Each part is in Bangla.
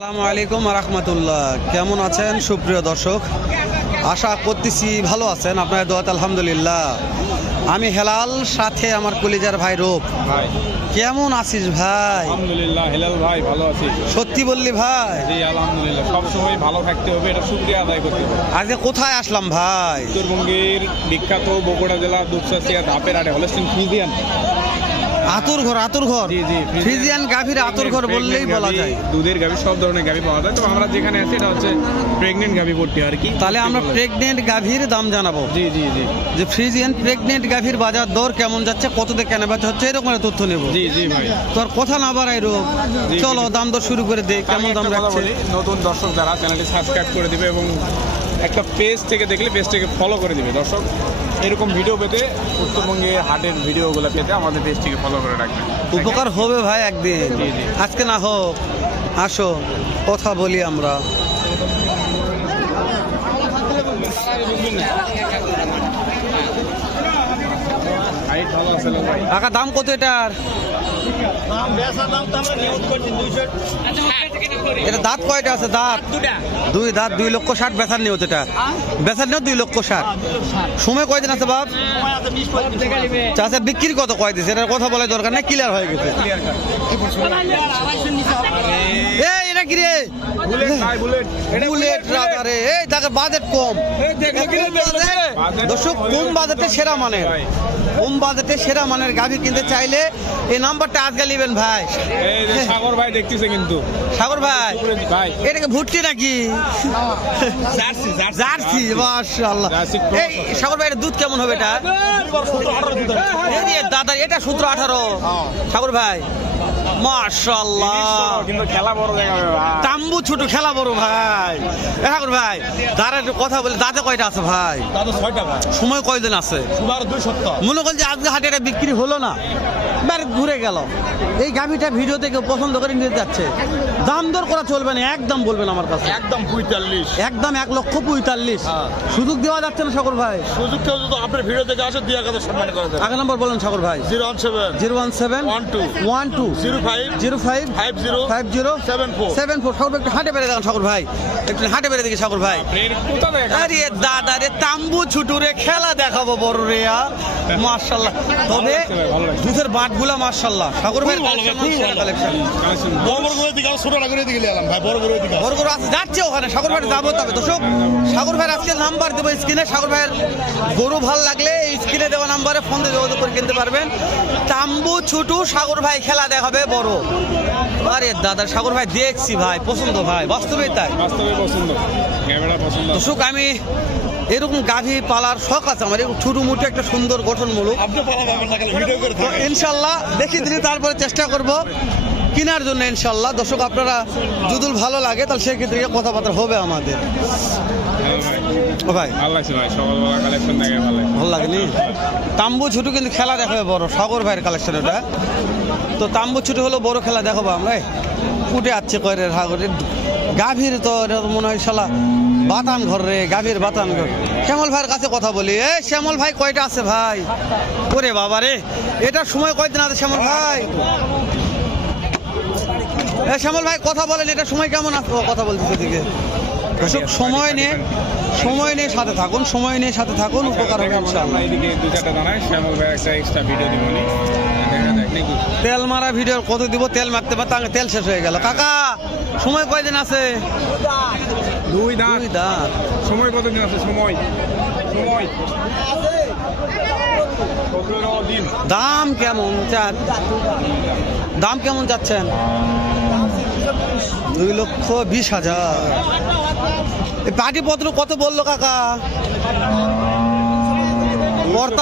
আসসালামু আলাইকুম রাহমাতুল্লাহ। কেমন আছেন সুপ্রিয় দর্শক? আশা করতেছি ভালো আছেন, আপনার দোয়াতে আলহামদুলিল্লাহ। আমি হেলাল, সাথে আমার কলিজার ভাই রূপ। ভাই কেমন আছিস ভাই? আলহামদুলিল্লাহ হেলাল ভাই ভালো আছি। সত্যি বললি ভাই? জি আলহামদুলিল্লাহ, সবসময় ভালো থাকতে হবে, এটা শুকরিয়া আদায় করতে হবে। আজকে কোথায় আসলাম ভাই? উত্তরবঙ্গের বিখ্যাত বগুড়া জেলা দুপচাচিয়া ধাপের আড়ে হলস্টিন ফ্রিজিয়ান। আতুর ঘর, আতুর ঘর। জি জি, ফ্রিজিয়ান গাভীর আতুর ঘর বললেই বলা যায়। দুধের গাভী, সব ধরনের গাভী পাওয়া যায়। তো আমরা যেখানে আছি এটা হচ্ছে প্রেগনেন্ট গাভী ভর্তি আর কি। তাহলে আমরা প্রেগনেন্ট গাভীর দাম জানাবো। জি জি জি যে ফ্রিজিয়ান প্রেগনেন্ট গাভীর বাজার দর কেমন যাচ্ছে, কততে কেনা বেচা হচ্ছে, এরকম একটা তথ্য নেব। জি জি ভাই, তোর কথা না বাড়াই রূপ, জি, চলো জি। দাম দর শুরু করে দে। কেমন আমি দাম একটা কথা রাখছে? বলি, নতুন দর্শক যারা চ্যানেলটি সাবস্ক্রাইব করে দিবে এবং একটা পেজ থেকে দেখলে পেজটাকে ফলো করে দিবে। দর্শক এরকম ভিডিও পেতে, উত্তরবঙ্গে হাটের ভিডিওগুলো পেতে আমাদের পেজটিকে ফলো করে রাখবেন। উপকার হবে ভাই একদিন। জি, জি। আজকে না হোক, আসো কথা বলি আমরা। হাইট ভালো আছে ভাই। টাকা দাম কত এটার? এটা দাঁত কয়টা আছে? দাঁত দুই, দাঁত 2,60,000 বেচার নিয়ত। এটা বেচার নিয়ত 2,60,000। সময় কয়দিন আছে বাপ? চাষে বিক্রি কত কয় দিছে? এটার কথা বলার দরকার নেই, ক্লিয়ার হয়ে গেছে। এই এটা কি রে? বুলেট ভাই, বুলেট। এটা বুলেট রাজা রে। এই তাকে বাজেট কম। দর্শক, কম বাজেটে সেরা মানের, কম বাজেটে সেরা মানের গাভী কিনতে চাইলে এই নাম্বারটা আজকে নেবেন ভাই। এই যে সাগর ভাই দেখতেছে কিন্তু। সাগর ভাই, ভাই এটাকে ভুট্টি নাকি? জার্সি, মাশাআল্লাহ। জার্সি এই সাগর ভাই, এর দুধ কেমন হবে এটা? এই যে দাদা, এটা 17-18। সাগর ভাই মাশাআল্লাহ, কিন্তু খেলা বড় দেখাবে ভাই। তাম্বু ছোট খেলা বড় ভাই। সাগর ভাই, দাঁড়া একটু কথা বলে, দাঁতে কয়টা আছে ভাই? দাদা 6টা ভাই। সময় কয়দিন আছে? সুমার 2 সপ্তাহ। মনে করেন যে আজকে হাটে এটা বিক্রি হলো না, এবার ঘুরে গেল। এই গাভিটা ভিডিও থেকে পছন্দ করে নিতে যাচ্ছে, দাম দর করা চলবে না, একদম বলবেন আমার কাছে। একদম 45। একদম 1,45,000। হ্যাঁ। সুযোগ দেওয়া যাচ্ছে না সাগর ভাই? সুযোগ কেউ যদি আপনার ভিডিও থেকে আসে দিয়ে কাছে সম্মান করে দেন। আগে নম্বর বলেন সাগর ভাই। 017 017 12 05 05 50 50 74। 74। সাগর ভাই একটু হাটে বেড়ে দেখেন সাগর ভাই, একটু হাটে বেড়ে দেখি সাগর ভাই। আরে দাদা রে, তাম্বু ছুটু রে, খেলা দেখাবো বড় রে। মাশাআল্লাহ। তবে ভালো লাগছে। দুধের বাটগুলা মাশাআল্লাহ, সাগর ভাই কালেকশন। বড় বড় করে দিকে ছোট করে দিকে এলাম ভাই, বড় বড় দিকে। বড় গরু আছে, যাচ্ছে ওখানে সাগর ভাই যাবো। তবে দর্শক, সাগর ভাইয়ের আজকে নাম্বার দেবো স্ক্রিনে। সাগর ভাইয়ের গরু ভালো লাগলে এই স্ক্রিনে দেওয়া নাম্বারে ফোন দিয়ে যোগাযোগ করে কিনতে পারবেন। তাম্বু ছুটু সাগর ভাই খেলা দেখাবে বড়। আরে দাদা, সাগর ভাই দেখছি ভাই, পছন্দ ভাই, বাস্তবেই তাই। বাস্তবে পছন্দ, ক্যামেরা পছন্দ। দর্শক, আমি এরকম গাভী পালার শখ আছে আমার, এরকম ছোটো মুটো একটা সুন্দর গঠনমূলক। আপনি পালা পাবেন না, খালি ভিডিও করে তো ইনশাল্লাহ দেখি দিলে তারপরে চেষ্টা করব কেনার জন্য ইনশাল্লাহ। দর্শক, আপনারা যদি ভালো লাগে তাহলে সেক্ষেত্রে কথাবার্তা হবে আমাদের। ও ভাই, ভালো লাগছে ভাই, সকালবেলা কালেকশন দেখে ভালো লাগেনি? তাম্বু ছুটু কিন্তু খেলা দেখাবে বড়, সাগর ভাইয়ের কালেকশন এটা। তো তাম্বু ছুটু হলো বড় খেলা দেখাবো আমরা। উঠে আসছে কয়রের হাগরের গাভীর, তো এটা তো মনে হয় শালা বাতান ঘর রে, গাভীর বাতান ঘর। শ্যামল ভাইয়ের কাছে কথা বলি। এই শ্যামল ভাই, কয়টা আছে ভাই? ওরে বাবা রে, এটার সময় কয়দিন আছে শ্যামল ভাই? এই শ্যামল ভাই কথা বলেন, এটার সময় কেমন আছে? কথা বলতেছে দিকে। সময় নিয়ে সাথে থাকুন, সময় নিয়ে সাথে থাকুন, উপকার হবে ইনশাআল্লাহ। এইদিকে 2-4টা দাঁড়ায়, শ্যামল ভাই একটা এক্সট্রা ভিডিও দিব নি, দেখা যাক নাকি। তেল মারা ভিডিও কত দিব? তেল মারতে পারতে তেল শেষ হয়ে গেল। কাকা, সময় কয়দিন আছে? 2 দাঁত। 2 দাঁত। সময় কতদিন আছে? সময় 17 দিন। দাম কেমন দাম কেমন যাচ্ছেন? 2,20,000। এই পাটিপত্র কত বললো কাকা? পড়তে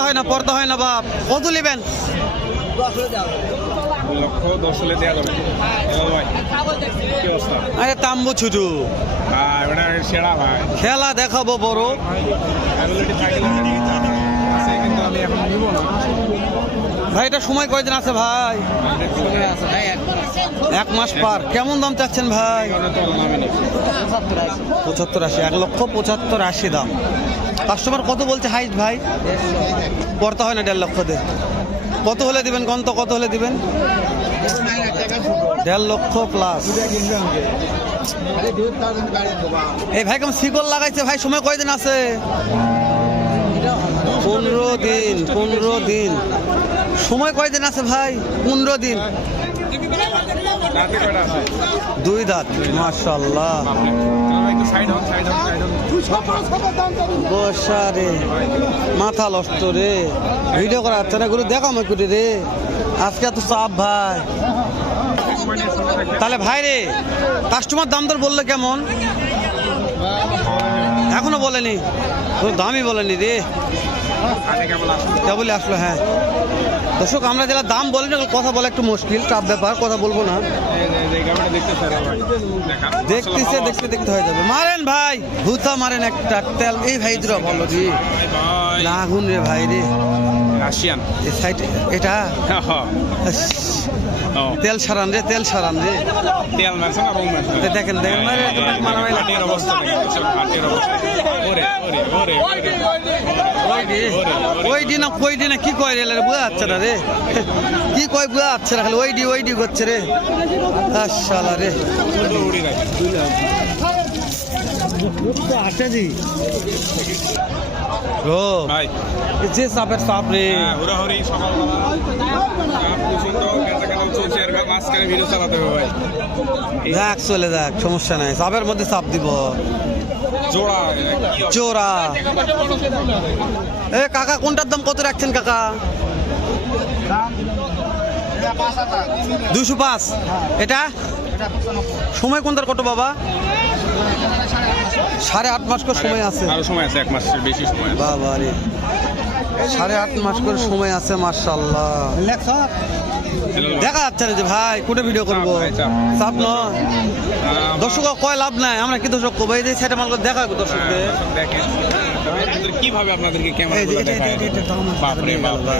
হয় না বাপ। কত নেবেন? 2,10,000 হলে দেওয়া যাবে। হেলাল ভাই, কি অবস্থা? আরে তাম্বু ছুটু ভাই ওটা সেরা ভাই। খেলা দেখাবো বড়। অ্যাবিলিটি থাকলে আছে, কিন্তু আমি এখন নিব না। ভাই, এটা সময় কয়দিন আছে ভাই? এক মাস পার। কেমন দাম চাচ্ছেন ভাই? 75-80। 1,75,80 দাম। কাস্টমার কত বলছে হাইট ভাই? পড়তে হয় না 1.5 লক্ষ দে। কত হলে দিবেন? কত হলে দিবেন? 1.5 লক্ষ প্লাস। এই ভাই কেমন শিকল লাগাইছে ভাই, সময় কয়দিন আছে? 15 দিন। 15 দিন সময় কয়দিন আছে ভাই? 15 দিন। রাতে কয়টা আছে? 2 দাঁত, মাশাআল্লাহ। একটু সাইড হন, সাইড হন, সাইড হন। বসা রে, মাথা নষ্ট রে, ভিডিও করা যাচ্ছে না, গুরু দেখাম একটু রে, আজকে এত চাপ ভাই। তাহলে ভাই রে, কাস্টমার দাম দর বললে কেমন? এখনো বলেনি, তোর দামই বলেনি রে, কেবলই আসলো। হ্যাঁ দর্শক, আমরা যারা দাম বলি না, কথা বলা একটু মুশকিল, টাফ ব্যাপার, কথা বলবো না। দেখতে হয়ে যাবে। মারেন ভাই, ভূতা মারেন একটা তেল। এই ভাই দুরা বলো রে, লাগুন রে ভাই রে, রাশিয়ান এই সাইড এটা তেল সারান রে, তেল সারান রে। তেল মারছে না, রং মারছে না। দেখেন দেখেন, মারে মারামারি লাগে। হাটের অবস্থা দেখেন, হাটের অবস্থা। ওরে ওরে ওরে ওই দিন কই দিন কি কয় রে, বুঝা যাচ্ছে না রে, কি কয় বুঝা যাচ্ছে না, খালি ওই ডি করছে রে, শালা রে। উড়ি রাখে ও ভাই, যে সাপের সাপ রে, হুড়াহুড়ি সকালবেলা প্রচন্ড কাঁচাকালাম চলছে, এর মাঝখানে ভিডিও চালাতে হবে ভাই। যাক চলে যাক, সমস্যা নাই, সাপের মধ্যে চাপ দিব। জোড়া চোরা এ কাকা, কোনটার দাম কত রাখছেন কাকা? 205। এটা সময় কোনটার কত বাবা? 8.5 মাস করে সময় আছে। আরো সময় আছে, 1 মাসের বেশি সময় আছে। বাবা রে, 8.5 মাস করে সময় আছে, মাশাআল্লাহ। দেখা যাচ্ছে না যে ভাই, কোটে ভিডিও করবো, চাপ নয়। দর্শক কয় লাভ নাই, আমরা কি দর্শক কব, এই যে সেটা মাল করে দেখা দর্শকদের। দেখেন কিভাবে আপনাদেরকে এই ক্যামেরা যে এটা বাপরে বাপরে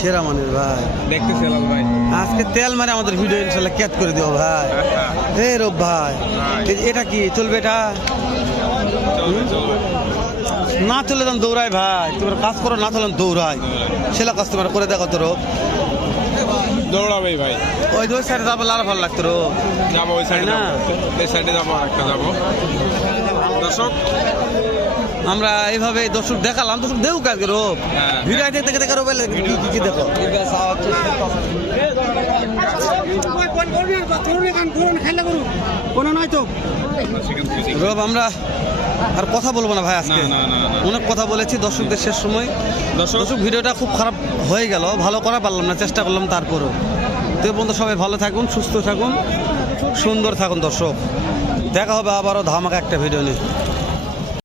সেরা মানের ভাই, দেখতেছি লাল ভাই। আজকে তেল মারে আমাদের ভিডিও ইনশাল্লাহ ক্যাচ করে দিও ভাই। এই রব ভাই, এটা কি চলবে? এটা না চলে যান দৌড়াই ভাই, তোমার কাজ করো, না চলেন দৌড়াই, সেলা কাজ তোমার করে দেখো তো রব। দৌড়াবেই ভাই, ওই দুই সাইডে যাবো, লাল ভালো লাগতো রব। যাবো ওই সাইডে, না এই সাইডে যাবো, আরেকটা যাবো। দর্শক আমরা এইভাবে দর্শক দেখালাম, দর্শক দেউ কাজ রব, হ্যাঁ। ভিডিও দেখতে দেখো রব, কি দেখো। রব আমরা আর কথা বলবো না ভাই আজকে, না, না, না। অনেক কথা বলেছি দর্শকদের, শেষ সময়। দর্শক ভিডিওটা খুব খারাপ হয়ে গেল, ভালো করা পারলাম না, চেষ্টা করলাম তারপরও। তো এই পর্যন্ত সবাই ভালো থাকুন, সুস্থ থাকুন, সুন্দর থাকুন দর্শক। দেখা হবে আবারও ধামাকা একটা ভিডিও নিয়ে।